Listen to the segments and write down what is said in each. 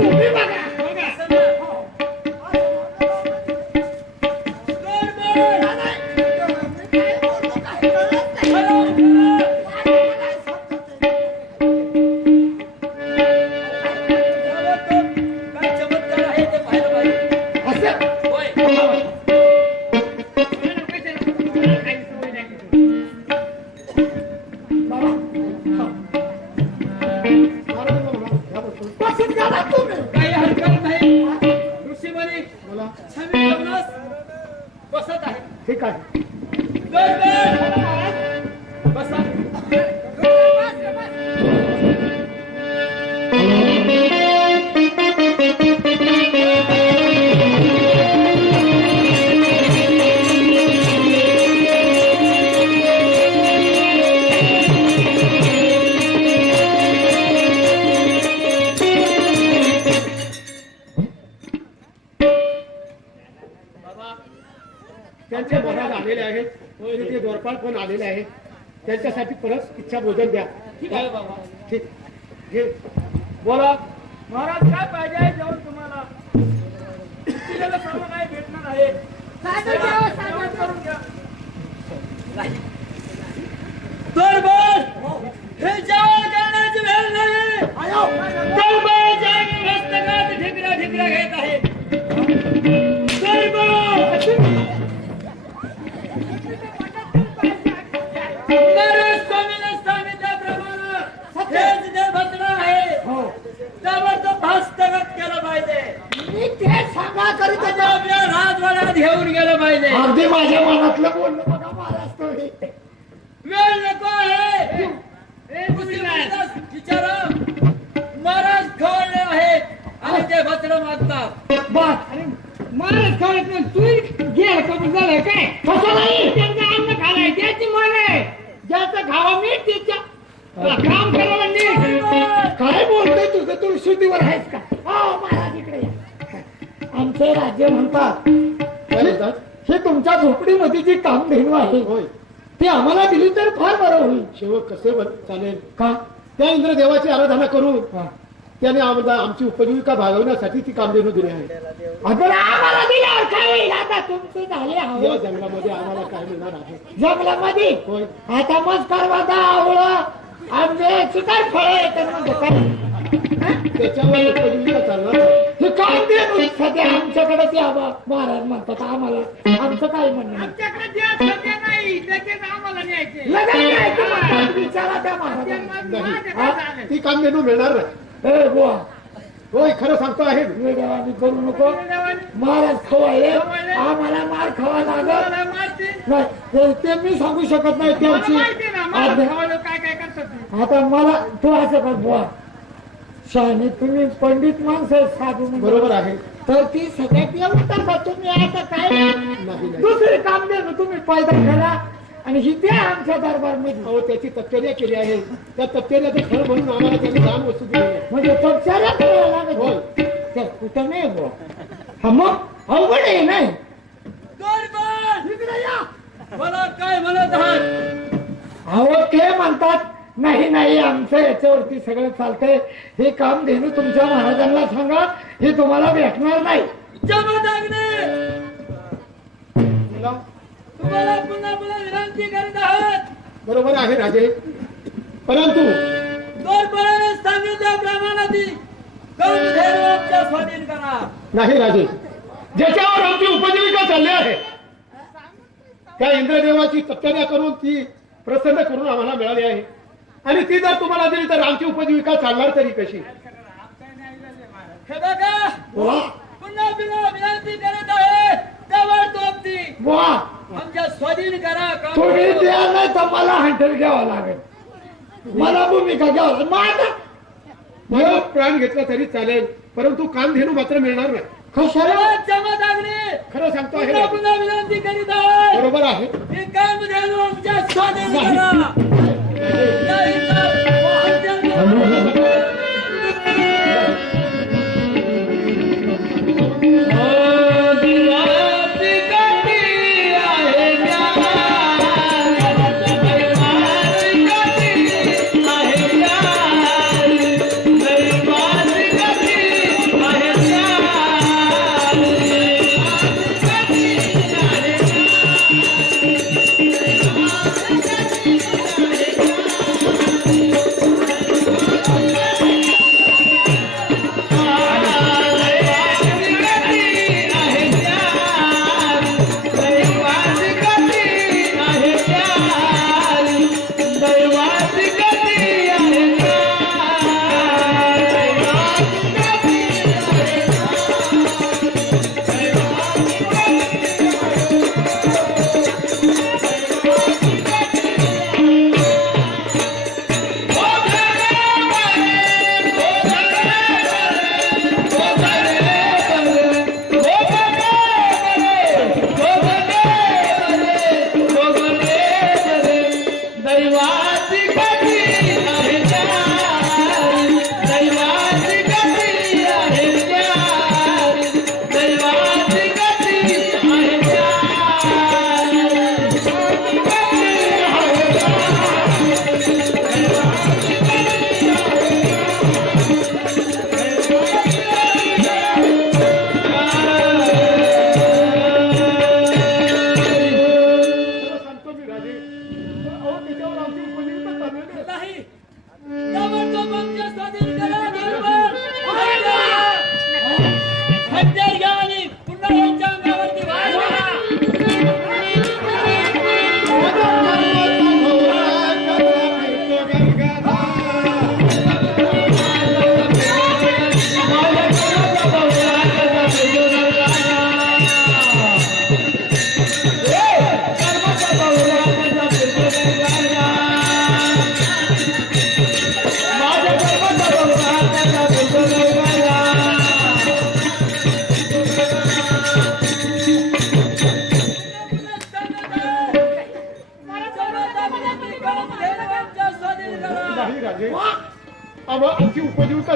तुम्ही बर बर द्वारपाल पण आलेले आहेत त्यांच्यासाठी परत इच्छा बोधन द्या. ठीक आहे बाबा. ठीक. घे बोला. महाराज काय पाहिजे जेवण तुम्हाला? तिला सर्व काय भेटणार आहे. बस खात नाही. तू झालं काय? तसं नाही त्यांचं अन्न खालाय. त्याची मन आहे. ज्याचं खावा मी त्याच्या काम करावं नीट. काय बोलतोय तुझं? तू शुद्धीवर आहेस का? हो महाराज इकडे या. आमचे राज्य म्हणतात हे- हे तुमच्या झोपडीमध्ये जी काम धेनू आहे होय. ती आम्हाला दिली तर फार बरं होईल. शेवक कसे चालेल? का? त्या इंद्रदेवाची आराधना करून त्याने आम्हाला आमची उपजीविका भागवण्यासाठी ती कामधेनू दिली आहे. आपण आम्हाला दिल्यावर काय होईल आता? तुमचे झाले या जंगलामध्ये आम्हाला काय मिळणार आहे? जंगलामध्ये? होय. आता मग करवादा आवळं. आंबे चिकार फळे काय? त्याच्यावर उपजीविका चालणार हे काय आमच्याकडे ते आबा महाराज म्हणतात आम्हाला. आमचं काय म्हणणं नाही. आमच्याकडे जे सध्या नाही. त्याचेच आम्हाला न्यायचे. लगेच न्यायचं म्हणतात. विचारा त्या महाराजांना. ती काम देणू मिळणार नाही. ए बुवा. होय खरं सांगतो आहे. करू नको. महाराज खवायले. आम्हाला मार खावा लागल. नाही ते- ते मी सांगू शकत नाही त्यांची. आज्ञा. काय काय करतात. आता मला तू असं कर बुवा. शहाणे तुम्ही पंडित माणसं आहे, साधू बरोबर आहे. तर ती सगळ्यात येऊन तुम्ही आता काय दुसरे काम दे ना तुम्ही पैदा करा आणि ही द्या आमच्या दरबारमध्ये हो त्याची तपचर्या केली आहे. त्या तपचर्याचं फळ म्हणून आम्हाला त्यांनी दान वस्तू दिली म्हणजे तपचर्या करायला लागत ते कुठं नाही बुवा. हा मग अवघड आहे नाही? इकडे या. मला काय म्हणत आहात? अहो ते म्हणतात नाही नाही आमचं याच्यावरती सगळं चालतंय. हे काम देणं तुमच्या महाराजांना सांगा. हे तुम्हाला भेटणार नाही. जमदाग्ने तुम्हाला पुन्हा पुन्हा विनंती करीत आहात. बरोबर आहे राजे. परंतु दोरपणाने सांगितल्याप्रमाणे ती कामधेनूच्या स्वाधीन करा? नाही राजे. ज्याच्यावर आमची उपजीविका चालली आहे. त्या इंद्रदेवाची तपचर्या करून ती प्रसन्न करून आम्हाला मिळाली आहे. आणि ती जर तुम्हाला दिली तर आमची उपजीविका चालणार तरी कशी? पुन्हा पुन्हा विनंती करत आहे ती वा. आमच्या स्वाधीन करा तुम्ही कामधेनू. द्या नाही तर मला हंटर घ्यावा लागेल. मला भूमिका घ्यावा माझा मला प्राण घेतला तरी चालेल परंतु काम धेनू मात्र मिळणार नाही. खरं सांगतो आहे विनंती करीत आहे. बरोबर आहे. हे कामधेनू आमच्या स्वाधीन करा.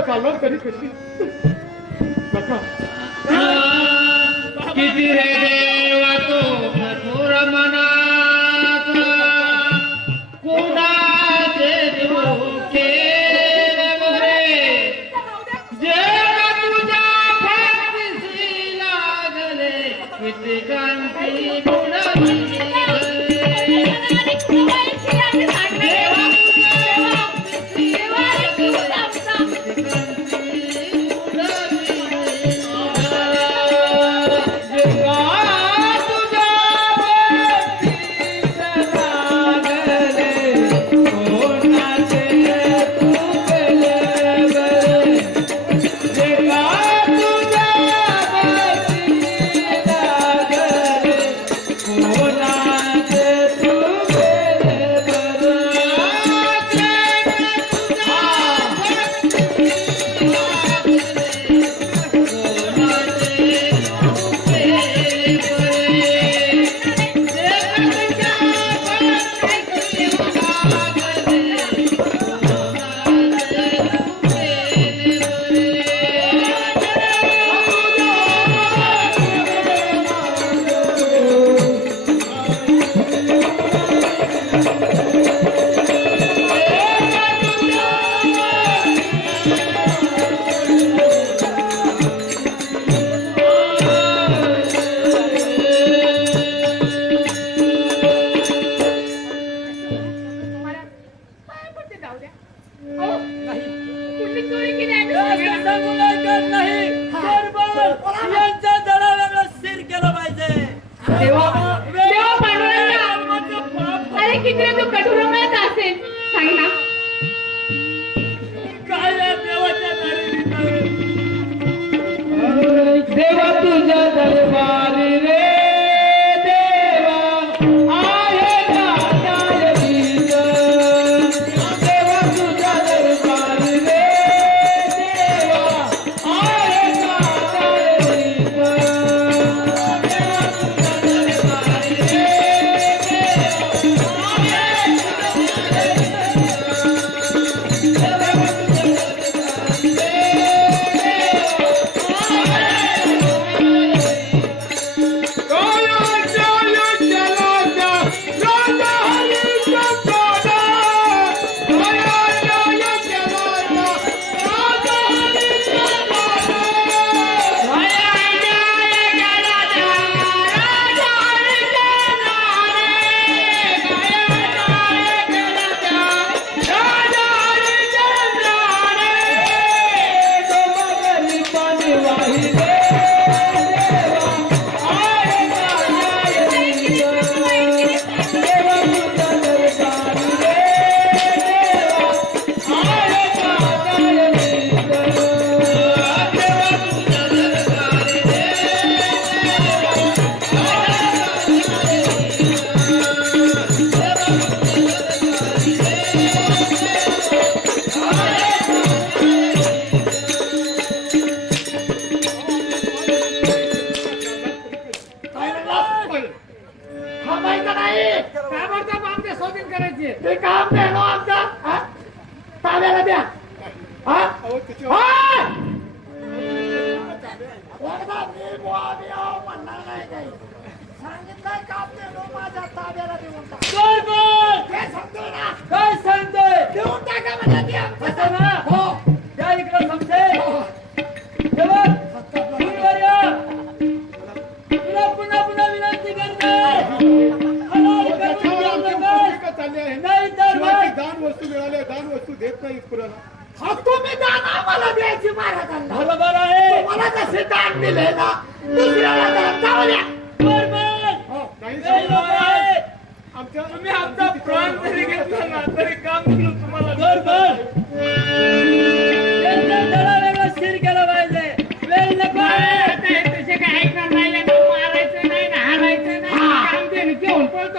चालणार तरी कशी? नका किती रे?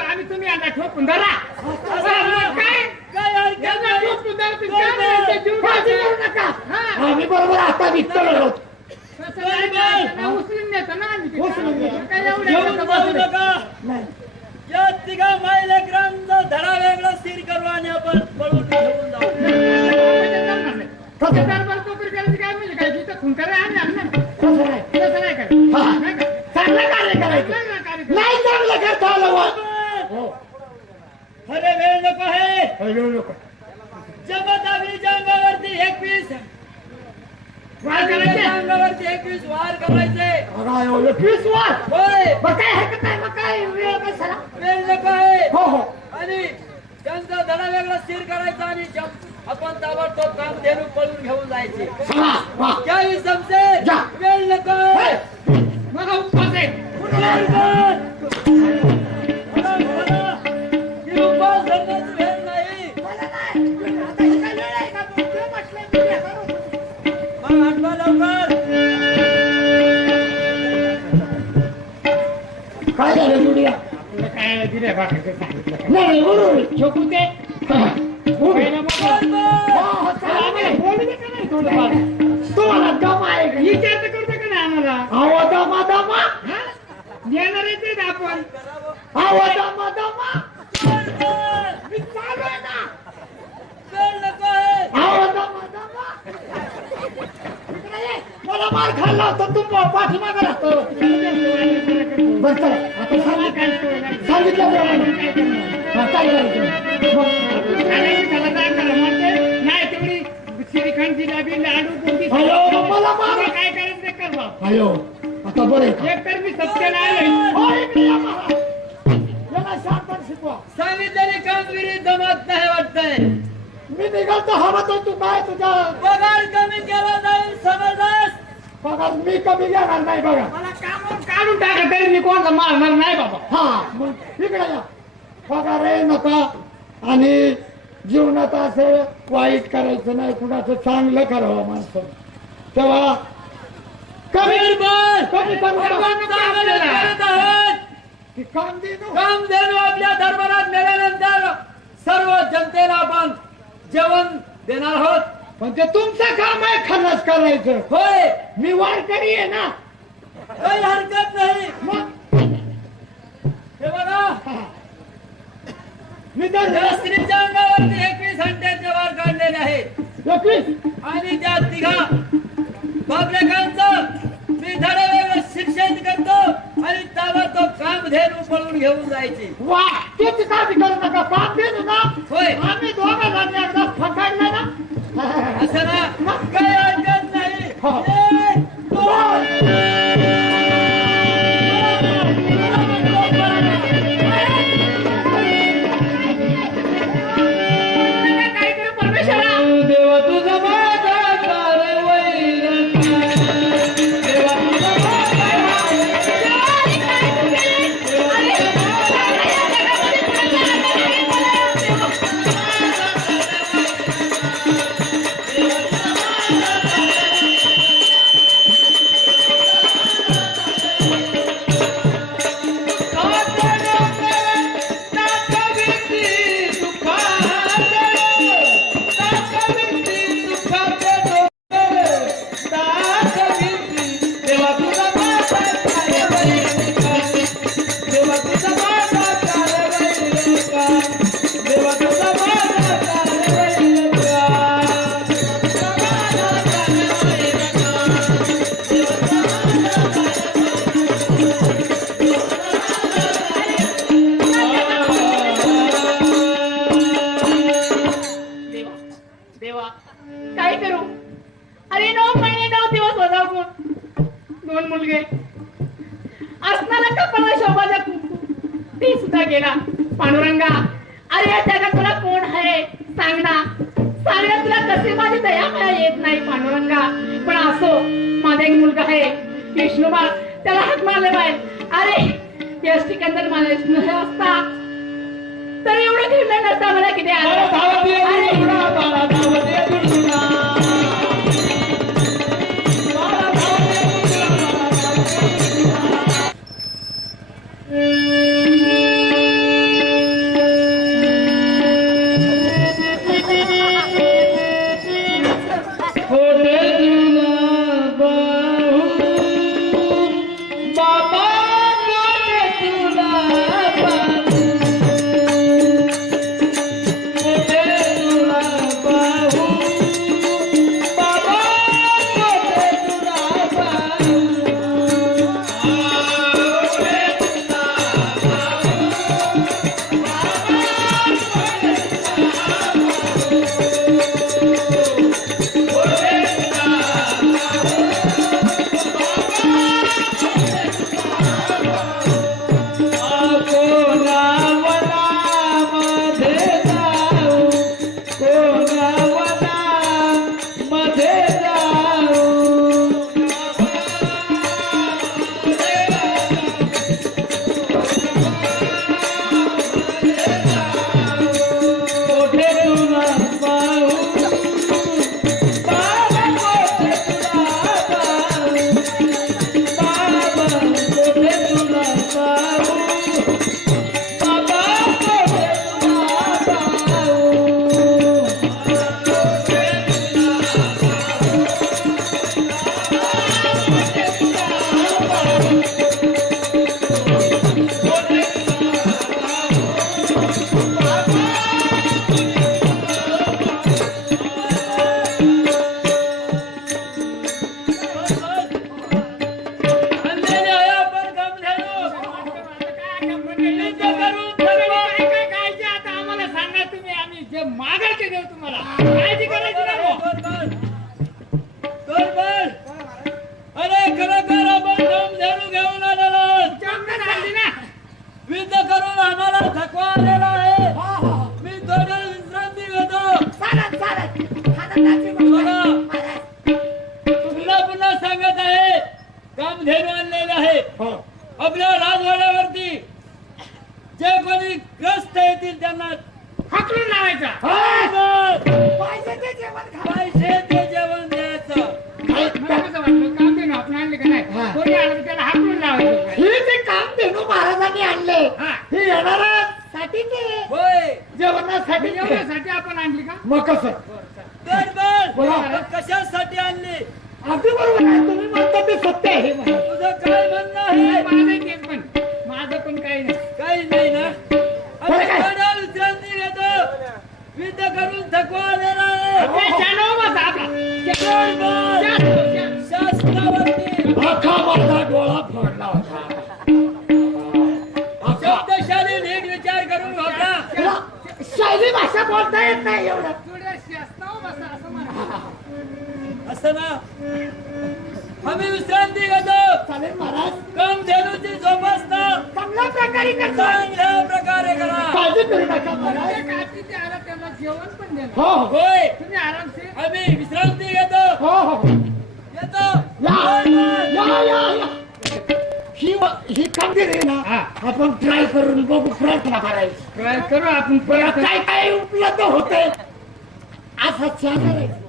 आम्ही तुम्ही ठोकून धरा काय यांना. ठोकून धरा, तुम्ही काय करायचं? जीव काळजी घ्यायचा. करू नका हा. आम्ही बरोबर आता निघतो आहोत. तसं नाही करायचं ना, उचलून नेतो ना आम्ही ते. उचलून नेतो. काय एवढं घेऊन कसं जाऊ बसलं? नका नाही या तिघा मायले ग्रामचा धडा वेगळा स्थिर करू आणि आपण पळून घेऊन जाऊ कसं दरबार चौकडी करायची काय म्हणजे काय तिथं खून करा आणि आणणार कसं नाही तसं नाही काय हा. नाही का? चांगलं कार्य करायचं चांगलं कार्य करा. नाही चांगलं करता आलं वा. अरे वेळ नको आहे. नको. जगदावीच्या अंगावरती एकवीस वार करायचे. अंगावरती एकवीस वार करायचे. एकवीस वार. होय. मग काय हरकत नाही मग काय वेळ कशाला वेळ नको आहे. हो हो. आणि त्यांचा धडा वेगळा स्थिर करायचा आणि आपण ताबडतोब काम देणू पळून घेऊन जायचे. त्यावेळी. वेळ नको. मला उपवास आहे. काय झालं जुडिया तुला काय दिलंय बाकीचं सांगितलं काय? नाही बरोबर आहे. छोकू ते. पहिला मोठा. हो, चला, आम्हाला बोलू दे का नाही थोडंफार? तुम्हाला दम आहे का? विचार तर करतो का नाही आम्हाला आवा दमा दमा हा? येणार आहे ते आपण आवा दमा दमा मी चालू आहे ना वेळ नको आहे. आवा दमा दमा इकडे ये. मला मार खाल्ला होता तू पाठीमागे राहतो. चला आता सांगितलं सांगितल्याप्रमाणे हा, काय? करायचं लाडू बुंदी मला मार. तुला काय करायचं ते कर बाप हॅलो आता बरं आहे का? एक तर मी नाही इकडे या महाराज. याला शांतपणे शिकवा. सांगितलेली कामगिरी जमत नाही वाटतंय. मी निघालतो हवं तर तू काय तुझ्या पगार कमी केला जाईल समजस पगार मी कमी घेणार नाही बघा. मला कामावर काढून टाका तरी मी कोणाला मारणार नाही बाबा. हा मग इकडे या. पगार आहे नका. आणि जीवनात असं वाईट करायचं नाही कुणाचं चांगलं करावं माणसं. तेव्हा कमी कमी देणं. आपल्या दरबारात नेल्यानंतर सर्व जनतेला आपण जेवण देणार आहोत. पण ते तुमचं काम आहे खलास करायचं. होय. मी वारकरी आहे ना. काही हरकत नाही. मग? हे बघा. मी तर त्या स्त्रीच्या अंगावरती एकवीस अंड्याचे वार काढलेले आहेत. एकवीस? आणि त्या तिघा बाबलेकांचं मी धडावेगळं शिक्षण करतो आणि ताबडतोब काम धेनू पळून घेऊन जायचे. वा तूच काम करू नका. काम देणं ना. होय. आम्ही दोघं जण एकदा फकाडलं ना. असं ना काही हरकत नाही हो. एक, दोन. एक मुलगा आहे विष्णुबा त्याला हात मारले पाहिजे अरे यश सिकंदर स्नेह असता. तर एवढं घडलं नसता मला किती आलं हाकलून लावायचा पाहिजे ते जेवण खा. पैसे ते जेवण द्यायचं. काय- मला कसं वाटलं? काम देणं आपण आणले का नाही? हा. कोणी आलं तर त्याला हाकलून लावायचं हे जे काम धेनू महाराजांनी आणले हा. हे होय. जेवणासाठी. एवढ्यासाठी आपण आणली का? मग कसं? बर बर बोला. मग कशासाठी आणली? अगदी बरोबर आहे. तुम्ही म्हणता ते सत्य आहे. महाराज. तुझं काय म्हणणं आहे? माझं पण. माझं पण काही नाही. काही नाही. विद्या करून थकवा अख्खा माझा डोळा फोडला होता. अख्खा. शब्दशाली नीट विचार करून होता तुला शैली भाषा बोलता येत नाही एवढं. असं ना. आम्ही विश्रांती घेतो. चालेल महाराज. कम धेनूची जोपासना. चांगल्या प्रकारे करतो. चांगल्या प्रकारे करा. काळजी करू नका महाराज. जेवण पण देणार. हो हो. होय. तुम्ही आरामशीर. आम्ही विश्रांती घेतो. हो हो येतो. या या या या ही ही कामगिरी आहे ना हा. आपण ट्राय करून बघू प्रयत्न करायचा. ट्राय करू आपण परत काय काय उपलब्ध होते असा चहा करायचा